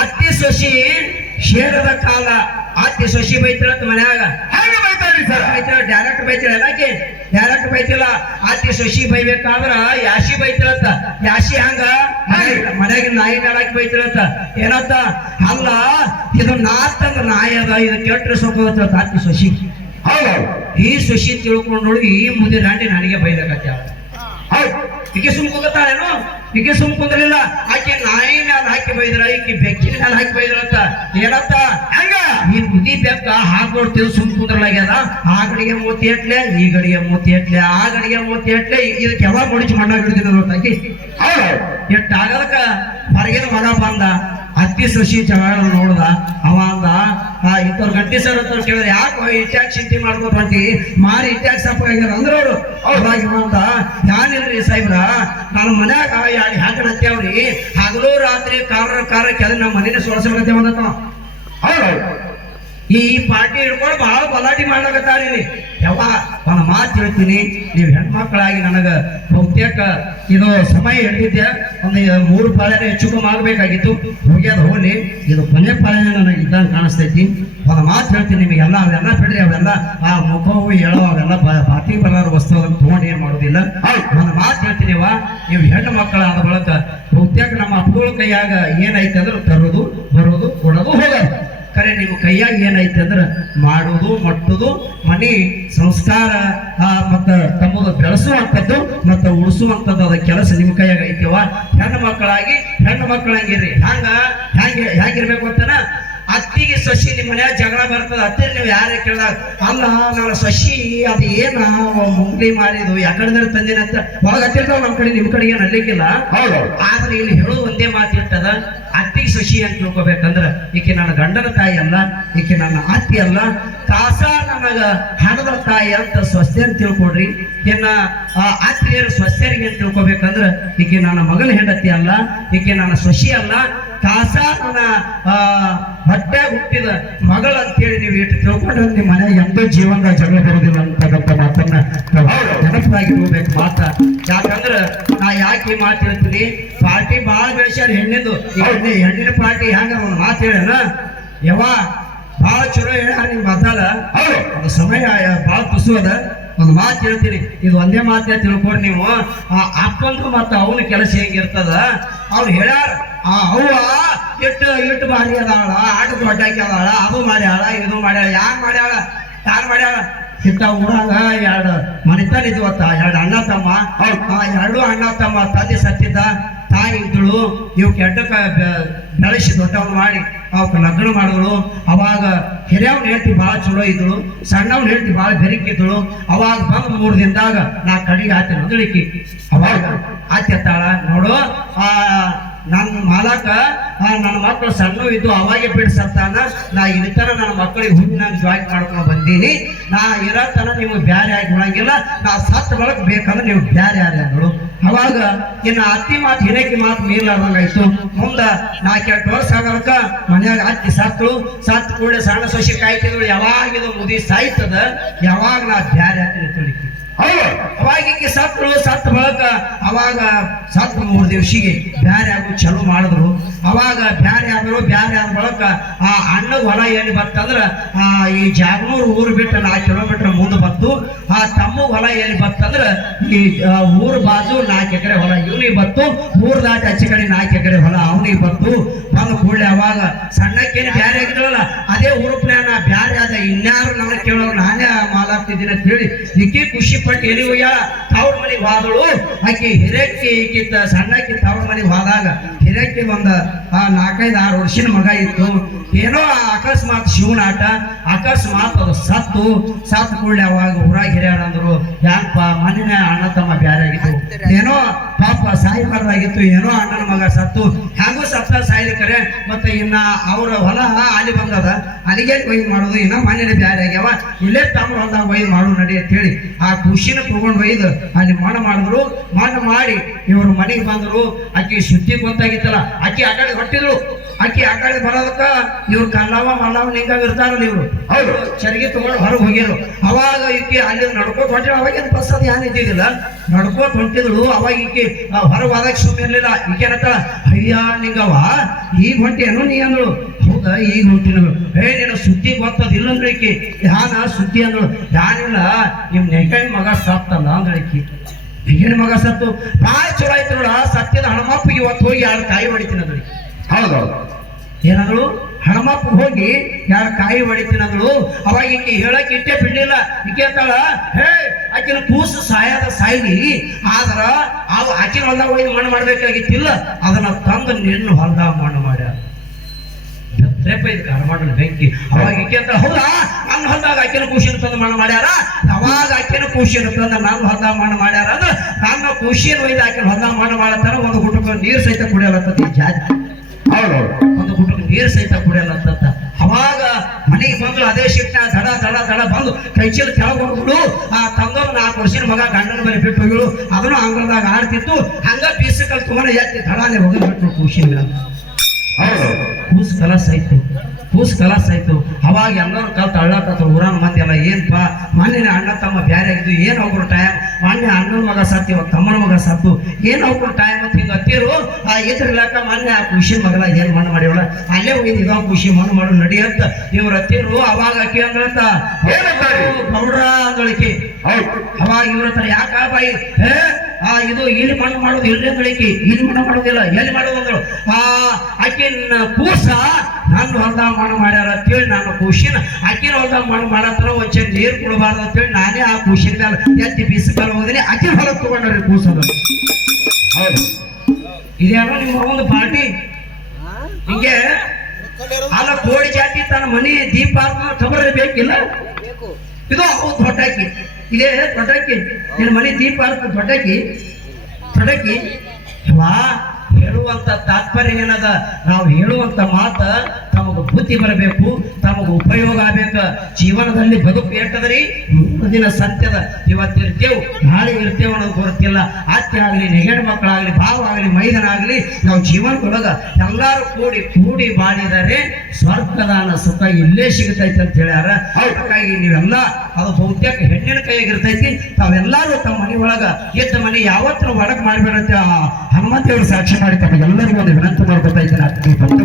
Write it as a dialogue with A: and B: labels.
A: ಅತ್ತಿ ಸೊಸಿ ಶೇರದ ಕಾಲ. ಅತ್ತಿ ಸೊಸಿ ಬೈತಿರತ್ ಮನ್ಯಾಗ.
B: ಹೆಂಗ ಸರ್?
A: ಡೈರೆಕ್ಟ್ ಬೈತಿರ? ಎಲ್ಲಕ್ಕೆ ಡೈರೆಕ್ಟ್ ಬೈತಿಲ್ಲ ಅತ್ತಿ ಸೊಸಿ ಬೈಬೇಕಾದ್ರ ಯಾಶಿ ಬೈತಿರತ್ತ ಯಾಶಿ ಹಂಗ? ಮನ್ಯಾಗ ನಾಯಿ ಮೇಲಾಕಿ ಬೈತಿರತ್ತ ಏನತ್ತ ಅಲ್ಲ ಇದು ನಾತಂದ್ರ ನಾಯಿ ಅದ. ಇದು ಕೆಟ್ಟ ಸೊಕ್ಕ ಅತ್ತಿ ಸಸಿ.
B: ಹೌದು.
A: ಈ ಸೊಸಿ ನೋಡಿ ಈ ಮುಂದೆ ನಾಂಡಿ ನನಗೆ ಬೈದಕತ್ತ
B: ಹೌದು.
A: ಈಕೆ ಸುಮ್ ಕುಂದತಾಳೇನು ಈಕೆ ಸುಮ್ ಕುಂದ್ರಲಿಲ್ಲ ಆಕೆ ನಾಯಿ ಹಾಕಿ ಬೈದ್ರ ಈಕಿ ಬೆಕ್ಕಿನ ಮೇಲೆ ಹಾಕಿ ಬೈದ್ರಂತ ಏನತ್ತ
B: ಹೆಂಗ?
A: ಈ ಮುದಿ ಬೆಕ್ಕ ಹಾಕೊಡ್ತೀವಿ ಸುಮ್ ಕುಂದ್ರಲಾಗ್ಯದ. ಆ ಗಡಿಗೆ ಮೂತಿ ಎಟ್ಲೆ ಈ ಗಡಿಗೆ ಮೂತಿ ಎಟ್ಲೆ ಆ ಗಡಿಗೆ ಮೂತಿ ಎಟ್ಲೆ ಇದಕ್ಕೆ ಯಾವಾಗ ಮುಡಿಚಿ ಮಣ್ಣಾಗ ಹಿಡಿದಿನ ಆಕಿ
B: ಹೌದು.
A: ಎಟ್ಟಾಗದಕ್ಕ ಹೊರಗಿನ ಮಗ ಬಂದ. ಅತ್ತಿ ಸಸಿ ಜಗಳ ನೋಡ್ದ, ಅವ ಅಂದ ಇಂಥವ್ರ ಗಂಟಿ ಸರ್ ಅಂತ ಕೇಳಿದ್ರೆ, ಯಾಕೆ ಇಟ್ಯಾಕ್ ಚಿಂತೆ ಮಾಡ್ಕೋತ ಹೊಂಟಿ ಮಾರಿ ಇಟ್ಯಾಕ್ ಸಪ್ಪ ಅಂದ್ರೆ ಅವರು. ಅವ್ರು ಅವ್ರಾಗಿ ಅಂದ ಯಾನಿಲ್ರಿ ಸಾಹೇಬ್ರ, ನಾನು ಮನ್ಯಾಗ ಯಾರು ಹ್ಯಾಕಣ ಹತ್ಯಾವ್ರಿ ಹಗಲು ರಾತ್ರಿ ಕಾರ ಕಾರ ಕೆಲ ನಮ್ಮ ಮನೇನೆ ಸೊಳಸಲಕತ್ತೇವ ಅಂದತ್ತ
B: ಹೌದು.
A: ಈ ಪಾರ್ಟಿ ಹಿಡ್ಕೊಂಡು ಬಹಳ ಬಲಾಟಿ ಮಾಡ್ಲಾಕತ್ತಾರಿ ಯಾವ ಒಂದು ಮಾತು ಹೇಳ್ತೀನಿ. ನೀವು ಹೆಣ್ಮಕ್ಳಾಗಿ ನನಗ ಬಹುತೇಕ ಇದು ಸಮಯ ಹಿಡಿದಿದ್ದೆ. ಒಂದು ಮೂರು ಪಾಲನೆ ಹೆಚ್ಚು ಕಮ್ಮಿ ಆಗ್ಬೇಕಾಗಿತ್ತು. ಹೋಗ್ಯಾದ ಹೋಗಲಿ. ಇದು ಕೊನೆ ಪಾಲನೆ ನನಗೆ ಇದ್ದಂಗೆ ಕಾಣಿಸ್ತೈತಿ. ಒಂದು ಮಾತು ಹೇಳ್ತೀನಿ ನಿಮಗೆಲ್ಲ ಅವೆಲ್ಲ ಬಿಡ್ರಿ, ಅವೆಲ್ಲ ಆ ಮುಖವು ಹೇಳೋ ಅವೆಲ್ಲ ಬಾತಿ ವಸ್ತು ಅದನ್ನ ತಗೊಂಡು ಏನು ಮಾಡೋದಿಲ್ಲ. ಒಂದು ಮಾತು ಹೇಳ್ತೀನಿ ವಾ ನೀವು ಹೆಣ್ಣು ಮಕ್ಕಳ ಆದ ಬಳಕ ಬಹುತೇಕ ನಮ್ಮ ಅಪ್ಪಗಳ ಕೈಯಾಗ ಏನೈತೆ ಅಂದ್ರೆ ತರೋದು, ಬರೋದು, ಕೊಡೋದು, ಹೋಗೋದು. ಖರೆ ನಿಮ್ಮ ಕೈಯಾಗ ಏನೈತೆ ಅಂದ್ರೆ ಮಾಡುವುದು ಮಟ್ಟುದು, ಮನೆ ಸಂಸ್ಕಾರ ಮತ್ತ ತಮ್ಮದು ಬೆಳೆಸುವಂಥದ್ದು ಮತ್ತ ಉಳಿಸುವಂಥದ್ದು ಅದ ಕೆಲಸ ನಿಮ್ಮ ಕೈಯಾಗ ಐತಿವ? ಹೆಣ್ಣು ಮಕ್ಕಳಾಗಿ ಹೆಣ್ಣು ಮಕ್ಕಳಂಗಿರ್ರಿ ಹಂಗ ಹ್ಯಾಂಗ ಹ್ಯಾಂಗಿರ್ಬೇಕು ಅಂತನ? ಅತ್ತಿಗೆ ಸಸಿ ನಿಮ್ಮ ಮನ್ಯಾಗ ಜಗಳ ಬರ್ತದೆ ಅತ್ತೆ ನೀವು ಯಾರೇ ಕೇಳ್ದಾಗ ಅಲ್ಲ ನಾನು ಸಸಿ ಅದು ಏನ ಮುಂಗ್ಲಿ ಮಾಡಿದ್ವು ಯಾಕಂದ್ರೆ ತಂದಿನ ಅಂತ ಒಳಗ ಹತ್ತಿರ್ತಾವ ನಮ್ಮ ಕಡೆ ನಿಮ್ಮ ಕಡೆಗೆ ನಡ್ಲಿಕ್ಕಿಲ್ಲ ಆದ್ರೆ ಇಲ್ಲಿ ಹೇಳೋ ಒಂದೇ ಮಾತು ಇರ್ತದ ಅತ್ತಿಗೆ ಸಸಿ ಅಂತ ತಿಳ್ಕೊಬೇಕಂದ್ರ ಈಕೆ ನನ್ನ ಗಂಡನ ತಾಯಿ ಅಲ್ಲ ಈಕೆ ನನ್ನ ಅತ್ತಿ ಅಲ್ಲ ಕಾಸ ನನಗ ಹಣದ ತಾಯಿ ಅಂತ ಸ್ವಸ್ಥ್ಯರ್ ತಿಳ್ಕೊಡ್ರಿ ಇನ್ನ ಆ ಅತ್ತಿಯರು ಸ್ವಸ್ಥರಿಗೆ ಅಂತ ತಿಳ್ಕೊಬೇಕಂದ್ರ ಈಕೆ ನನ್ನ ಮಗನ ಹೆಂಡತಿ ಅಲ್ಲ ಈಕೆ ನನ್ನ ಸೊಸಿ ಅಲ್ಲ ಕಾಸ ನನ್ನ ಆ ಹೊಟ್ಟೆ ಹುಟ್ಟಿದ ಮಗಳ ಅಂತೇಳಿ ನೀವು ಎಷ್ಟು ತಿಳ್ಕೊಂಡ್ರೆ ನಿಮ್ಮ ಮನೆಯಾಗ ಎಂದೂ ಜೀವನದ ಜಗಳ ಬರೋದಿಲ್ಲ ಅಂತಕ್ಕಂಥ ಮಾತನ್ನ ನೆನಪಾಗಿರ್ಬೇಕು ಮಾತ ಯಾಕಂದ್ರೆ ನಾ ಯಾಕೆ ಈ ಮಾತು ಹೇಳ್ತೀನಿ? ಪಾರ್ಟಿ ಬಾಳ ಬೆಳೆಸ್ಯಾರ ಹೆಣ್ಣಿಂದು. ಹೆಣ್ಣಿನ ಪಾರ್ಟಿ ಹೆಂಗ ಒಂದು ಮಾತು ಹೇಳನ? ಯವ್ವ ಬಾಳ ಚಲೋ ಹೇಳ್ಯಾರ ನಿಮ್ ಮಾತಾಡ ಒಂದು ಸಮಯ ಬಾಳ ಖುಷಿ ಅದ. ಒಂದು ಮಾತು ಹೇಳ್ತೀನಿ. ಇದು ಒಂದೇ ಮಾತೇ ತಿಳ್ಕೊಂಡು ನೀವು. ಆ ಅಪ್ಪಂದು ಮತ್ತು ಅವನ ಕೆಲಸ ಹೆಂಗಿರ್ತದ? ಅವ್ರು ಹೇಳ್ಯಾರ ಆ ಅವ್ವ ಇಟ್ಟು ಇಟ್ಟು ಮಾಡಿ ಅದಾಳ ಆಟ ದೊಡ್ಡಾಕಿ ಅದಾಳ ಅದು ಮಾಡ್ಯಾಳ ಇದು ಮಾಡ್ಯಾಳ ಯಾಕೆ ಮಾಡ್ಯಾಳ ಯಾರು ಮಾಡ್ಯಾಳ ಇಂಥ ಊರಾಗ ಎರಡು ಮನೆತನ ಇದ್ವತ್ತ ಎರಡು ಅಣ್ಣ ತಮ್ಮ. ಎರಡು ಅಣ್ಣ ತಮ್ಮ ತಂದೆ ಸತ್ತಿದ್ದ ತಾಯಿ ಇದ್ದಳು. ಇವ್ ಕೆಟ್ಟ ಬೆಳೆಸಿ ದೊಡ್ಡವನ್ ಮಾಡಿ ಅವಕ್ಕೆ ಲಗ್ನ ಮಾಡಿದಳು ಅವಾಗ ಹಿರಿಯವ್ನ ಹೇಳ್ತಿ ಭಾಳ ಚಲೋ ಇದ್ದಳು. ಸಣ್ಣವ್ನ ಹೇಳ್ತಿ ಭಾಳ ಬೆರಕಿದ್ದಳು ಅವಾಗ ಬಂದು ಮೂರು ದಿನದಾಗ ನಾ ಕಡೆಗೆ ಆತ ನದಳಿಕಿ ಅವಾಗ ಆತ್ಯತ್ತಾಳ ನೋಡು ಆ ನನ್ನ ಮಾಲಕ ನನ್ನ ಮಕ್ಕಳು ಸಣ್ಣ ಇದ್ದು ಅವಾಗೆ ಬಿಡ್ಸತ್ತಾನ ನಾ ಇಲ್ಲಿತನ ನನ್ನ ಮಕ್ಕಳಿಗೆ ಹುಟ್ಟಿನ ಜಾಯಿನ್ ಮಾಡ್ಕೊಂಡು ಬಂದೀನಿ. ನಾ ಇರತನ ನೀವು ಬ್ಯಾರೆ ಆಗಿ ಬಿಡಂಗಿಲ್ಲ ನಾ ಸತ್ ಬಳಕ ಬೇಕಂದ್ರೆ ನೀವು ಬ್ಯಾರೆ ಯಾರು ಅವಾಗ ಇನ್ನ ಅತ್ತಿ ಮಾತು, ಹಿರೇಕಿ ಮಾತು ಮೀರ್ಲಾರ್ದಂಗಾಯ್ತು ಮುಂದ ನಾ ಕೆಟ್ಟ ವರ್ಷ ಆಗಲ್ಕ ಮನ್ಯಾಗ ಅತ್ತಿ ಸತ್ತು, ಸತ್ ಕೂಡ ಸಣ್ಣ ಸೊಸಿ ಕಾಯ್ತಿದ್ರು ಯಾವಾಗ ಇದು ಮುದಿ ಸಾಯ್ತದ, ಯಾವಾಗ ನಾ ಬ್ಯಾರೆ ಆಗ್ತೀನಿ ತಿಳಿಕಿ ಸತ್ತು ಸತ್ತು ಬಳಕ ಅವಾಗ ಸತ್ ಮೂರು ದಿವಸಿಗೆ ಬ್ಯಾರೆ ಆಗು ಚಲೋ ಮಾಡಿದ್ರು. ಅವಾಗ ಬ್ಯಾರೆ ಆದ್ರು ಬ್ಯಾರೆ ಆದ ಬಳಕ ಆ ಅಣ್ಣ ಹೊಲ ಏನು ಬತ್ತಂದ್ರ ಆ ಈ ಜಾಗನೂರು ಊರು ಬಿಟ್ಟು ನಾಲ್ಕು ಕಿಲೋಮೀಟರ್ ಮುಂದೆ ಬಂತು ಆ ತಮ್ಮ ಹೊಲ ಏನು ಬತ್ತಂದ್ರ ಈ ಊರು ಬಾಜು ನಾಲ್ಕು ಎಕರೆ ಹೊಲ ಇವನಿಗೆ ಬತ್ತು ಊರ್ ದಾಟಿ ಆಚೆ ಕಡೆ ನಾಲ್ಕು ಎಕರೆ ಹೊಲ ಅವನಿಗೆ ಬತ್ತು ಬಂದು ಕೂಡಲೇ ಅವಾಗ ಸಣ್ಣಕ್ಕೇನು ಬ್ಯಾರೆ ಆಗಿದ್ರಲ್ಲ ಅದೇ ಉರುಪ್ನ್ಯಾನ ಬ್ಯಾರೆ ಆದ ಇನ್ಯಾರು ನನಗೆ ಕೇಳೋರು ನಾನೇ ಮಾಲಾಗ್ತಿದ್ದೀನಿ ಅಂತ ಹೇಳಿ ಈಕೆ ಖುಷಿ ಪಟ್ಟು ಎಲ್ಲಿ ತಾವ್ರ ಮನೆಗೆ ಹೋದಳು. ಆಕೆ ಹಿರಕ್ಕಿ ಈಕಿಂತ ಸಣ್ಣಕ್ಕೆ ತಾವ್ರ ಮನೆಗೆ ಹೋದಾಗ ಹಿರಕ್ಕಿ ಒಂದ ಆ ನಾಲ್ಕೈದು ಆರು ವರ್ಷದ ಮಗ ಇತ್ತು. ಏನೋ ಅಕಸ್ಮಾತ್ ಶಿವನಾಟ, ಅಕಸ್ಮಾತ್ ಅದು ಸತ್ತು. ಸತ್ತು ಕೂಡಲೇ ಅವಾಗ ಊರಾಗ ಹಿರಿಯಾಡಂದ್ರು ಯಾಕಪ್ಪ ಮನೆಯ ಅಣ್ಣ ತಮ್ಮ ಬ್ಯಾರೆ ಏನೋ ಪಾಪ ಸಾಯಬಾರ್ದಾಗಿತ್ತು, ಏನೋ ಅಣ್ಣನ ಮಗ ಸತ್ತು ಹಾಗೂ ಸತ್ತ ಸಾಯ್ಲಿಕ್ಕರೆ ಮತ್ತೆ ಇನ್ನ ಅವರ ಹೊಲ ಅಲ್ಲಿ ಬಂದದ ಅಲ್ಲಿಗೆ ಒಯ್ದು ಮಾಡೋದು? ಇನ್ನ ಮನೇಲಿ ಬ್ಯಾರೆ ಆಗ್ಯಾವ. ಇಲ್ಲೇ ತಮ್ಮ ಹೊಲದಾಗ ಒಯ್ದು ಮಾಡು ನಡಿ ಅಂತ ಹೇಳಿ ಆ ಖುಷಿನ ತಗೊಂಡು ಒಯ್ದು, ಅಲ್ಲಿ ಮಣ್ಣು ಮಾಡಿದ್ರು. ಮಣ್ಣು ಮಾಡಿ ಇವರು ಮನೆಗೆ ಬಂದರು. ಆಕೆ ಸುದ್ದಿ ಗೊತ್ತಾಗಿತ್ತಲ್ಲ, ಆಕಿ ಆ ಹೊಟ್ಟಿದ್ರು. ಆಕಿ ಆ ಕಡೆ ಬರೋದಕ್ಕ ಇವ್ರು ಕಲ್ಲವ ಮಲ್ಲವ ನಿಂಗಾಗ ಇರ್ತಾರಲ್ಲ ಇವ್ರು
B: ಹೌದು.
A: ಚರಿಗೆ ತಗೊಂಡು ಹೊರಗೆ ಹೋಗಿರು. ಅವಾಗ ಇಕ್ಕಿ ಅಲ್ಲಿ ನಡ್ಕೋತ ಹೊಂಟಿಳು ಅವಾಗೇನು ಬಸ್ ಅದು ಏನ್ ಇದ್ದಿದ್ದಿಲ್ಲ. ನಡ್ಕೋತ ಹೊಂಟಿದ್ಳು. ಅವಾಗ ಈಕೆ ಹೊರಗೆ ಹೋದಾಗ ಸುಮ್ಮ ಇರಲಿಲ್ಲ. ಏನತ್ತ? ಅಯ್ಯ ನಿಂಗವ ಈಗ ಹೊಂಟೇನು ನೀ ಅಂದಳು. ಹೌದಾ ಈಗ ಹೊಂಟಿನಳು ಏ ನಿನ್ನ ಸುದ್ದಿ ಗೊತ್ತದಿಲ್ಲ ಅಂದ್ರೆ ಈಕೆ. ಯಾನ ಸುದ್ದಿ ಅಂದಳು. ಯಾನಿಲ್ಲ ನಿಮ್ ನೆಗಣಿ ಮಗ ಸಾಪ್ತಲ್ಲ ಅಂದ್ರೆ ಇಕ್ಕಿ ಈಗಿನ ಮಗ ಸತ್ತು. ಭಾಳ ಚಲೋ ಆಯ್ತು ನೋಡ. ಸತ್ಯದ ಹಣಮಪ್ಪಿಗೆ ಇವತ್ತು ಹೋಗಿ ಯಾರು ಕಾಯಿ ಹೊಡಿತೀನಿ ಅದ್ರಿ
B: ಹೌದೌದು
A: ಏನಾದ್ರು ಹಣಮಪ್ಪ ಹೋಗಿ ಯಾರ ಕಾಯಿ ಹೊಡಿತೀನಾದ್ರು ಅವಾಗ ಈಕೆ ಹೇಳಕ್ ಇಟ್ಟೆ ಬಿಡ್ಲಿಲ್ಲ. ಈಕೆ ಅಂತಾಳ ಹೇ ಆಕಿನ ಕೂಸು ಸಾಯದ ಸಾಯ್ಲಿ ಆದ್ರ ಅವು ಆಕಿನ ಹೊಲ್ದಾಗ ಒಯ್ದು ಮಣ್ಣು ಮಾಡ್ಬೇಕಾಗಿತ್ತಿಲ್ಲ ಅದನ್ನ ತಂದು ನಿನ್ನ ಹೊಲ್ದಾಗ ಮಣ್ಣು ಮಾಡ್ಯಾರ ಬೆತ್ತರೆಪ್ಪ ಇದು ಬೆಂಕಿ. ಅವಾಗ ಈಕೆ ಅಂತ ಹೌದಾ? ನನ್ನ ಹೊಲ್ದಾಗ ಆಕಿನ ಖುಷಿನ ತಂದು ಮಣ್ಣು ಮಾಡ್ಯಾರ? ಅವಾಗ ಆಕಿನ ಖುಷಿನ ತಂದು ನನ್ನ ಹೊಲ್ದಾಗ ಮಣ್ಣು ಮಾಡ್ಯಾರ ಅಂದ್ರೆ ನನ್ನ ಖುಷಿನ ಒಯ್ದು ಆಕಿನ ಹೊಲ್ದಾಗ ಮಣ್ಣು ಮಾಡತ್ತಾರ ಒಂದು ಗುಟುಕ ನೀರು ಸಹಿತ ಕುಡಿಯಲ್ಲ ಜಾತಿ.
B: ಹೌದೌದು
A: ಒಂದು ಗುಂಟು ನೀರು ಸಹಿತ ಕುಡಿಯಲ್ಲ ಅಂತ ಅವಾಗ ಮನೆಗೆ ಬಂದು ಅದೇ ಶಿಟ್ಟ ದಡ ದಡ ದಡ ಬಂದು ಕೈ ಚೀಲ ಕೆಳಗೆ ಹೋಗ್ಬಿಡು ಆ ತಂದವ ನಾಲ್ಕು ವರ್ಷದ ಮಗ ಗಂಡನ ಬಳಿ ಬಿಟ್ಟು ಹೋಗಿಳು. ಅದನ್ನು ಅಂಗಳದಾಗ ಆಡ್ತಿತ್ತು. ಹಂಗ ಪೀಸಕಲ್ ತಗೊಂಡು ಎತ್ತಿ ದಡಾನೆ ಹೋಗಿ ಬಿಟ್ಟು ಖುಷಿಲ್ಲ
B: ಹೌದು.
A: ಕೂಸ್ ಕಲಸ್ ಆಯ್ತು ಕೂಸ್ ಕಲಸ್ ಆಯ್ತು ಅವಾಗ ಎಲ್ಲರೂ ಕಲ್ತು ಅಳ್ಳಾಕತ್ತ ಊರಾನ ಮಂದಿ ಎಲ್ಲ ಏನ್ಪಾ? ಮನ್ನಿನ ಅಣ್ಣ ತಮ್ಮ ಬ್ಯಾರೆ ಆಗಿದ್ದು ಏನ್ ಹೋಗ್ರು ಟೈಮ್ ಮೊನ್ನೆ ಅಣ್ಣನ ಮಗ ಸತ್ತು, ಇವಾಗ ತಮ್ಮನ ಮಗ ಸತ್ತು. ಏನ್ ಅವ್ರು ಟೈಮ್ ಅಂತ ಹಿಂಗ ಹತ್ತಿರು, ಆ ಇದ್ರ ಇಲಾಕ ಮೊನ್ನೆ ಆ ಖುಷಿ ಮಗಲ ಏನ್ ಮಣ್ಣು ಮಾಡಿವಳ? ಅಲ್ಲೇ ಹೋಗಿದ್ದು ಇದಾವ ಖುಷಿ ಮಣ್ಣು ಮಾಡು ನಡಿ ಅಂತ. ಇವ್ರ ಹತ್ತಿರು, ಅವಾಗ ಕೇಂದ್ರ ಅಂದ್ರಂತ
B: ಏನಂತಾರಿ?
A: ಗೌಡ್ರ ಅಂದಳಿಕೆ ಅವಾಗ ಇವ್ರ ಹತ್ರ ಯಾಕ ಬಾಯಿ? ಆ ಇದು ಇಲ್ಲಿ ಮಣ್ಣು ಮಾಡೋದು ಇಲ್ಲೇ ಬೆಳಿಗ್ಗೆ ಇಲ್ಲಿ ಮಣ್ಣು ಮಾಡೋದಿಲ್ಲ, ಎಲ್ಲಿ ಮಾಡೋದು ಆ, ಆಕಿನ ಕೂಸ ನನ್ನ ಹೊಲ್ದಾಗ ಮಣ್ಣು ಮಾಡ್ಯಾರ ಅಂತೇಳಿ ನನ್ನ ಖುಷಿನ ಆಕಿನ ಹೊಲ್ದಾಗ ಮಣ್ಣು ಮಾಡತ್ರ ಒಂಚೆ ನೀರು ಕೊಡಬಾರ್ದು ಅಂತೇಳಿ ನಾನೇ ಆ ಖುಷಿನ ಮೇಲೆ ಎತ್ತಿ ಬಿಸಿ ಮೇಲೆ ಹೋದಿನಿ. ಆಕಿನ ಹೊಲಕ್ಕೆ ತಗೊಂಡ್ರಿ ಕೂಸ
B: ಹೌದು.
A: ಇದ್ಯಾರೋ ನಿಮ್ಮ ಒಂದು ಪಾರ್ಟಿ? ಹಿಂಗೆ, ಅಲ್ಲ ಕೋಳಿ ಜಾತಿ ತನ್ನ ಮನೆ ದೀಪ ಖಬರ್ ಬೇಕಿಲ್ಲ ಇದು ಅವು ದೊಡ್ಡಕ್ಕಿ ಇದೇ ದೊಡ್ಡಕ್ಕಿ ನಿನ್ನ ಮನೆ ದೀಪ ಅಂತ ದೊಡ್ಡಕ್ಕಿ ದೊಡ್ಡಕ್ಕಿ ವಾ. ಹೇಳುವಂತ ತಾತ್ಪರ್ಯ ಏನದ? ನಾವು ಹೇಳುವಂತ ಮಾತ ತಮಗ ಬುದ್ಧಿ ಬರಬೇಕು, ತಮಗ ಉಪಯೋಗ ಆಗ್ಬೇಕ. ಜೀವನದಲ್ಲಿ ಬದುಕು ಏಟದ್ರಿ ಮೂರು ದಿನ ಸತ್ಯದ. ಇವತ್ತಿರ್ತೇವ್ ನಾಳೆ ಇರ್ತೇವೆ ಅನ್ನೋದು ಗೊತ್ತಿಲ್ಲ. ಅತ್ತೆ ಆಗ್ಲಿ ನೆಗಡ ಮಕ್ಕಳಾಗ್ಲಿ ಭಾವ ಆಗ್ಲಿ ಮೈದನ ಆಗ್ಲಿ ನಾವು ಜೀವನದೊಳಗ ಎಲ್ಲಾರು ಕೂಡಿ ಕೂಡಿ ಬಾಡಿದರೆ ಸ್ವರ್ಗದಾನ ಸುಖ ಇಲ್ಲೇ ಸಿಗತೈತಿ ಅಂತ ಹೇಳ್ಯಾರ. ಹಾಗಾಗಿ ನೀವೆಲ್ಲ, ಅದು ಬಹುತೇಕ ಹೆಣ್ಣಿನ ಕೈಯಾಗಿರ್ತೈತಿ. ತಾವೆಲ್ಲರೂ ತಮ್ಮ ಮನೆ ಒಳಗ ಎದ್ದ ಮನೆ ಯಾವತ್ತೂ ಒಳಗ್ ಮಾಡ್ಬೇಡಂತ ಹನುಮಂತ ಸಾಕ್ಷಿ ಮಾಡಿ ತಮಗೆಲ್ಲರಿಗೂ ಒಂದು ವಿನಂತಿ ಮಾಡ್ಕೊತಾ ಇದ್ದಾರೆ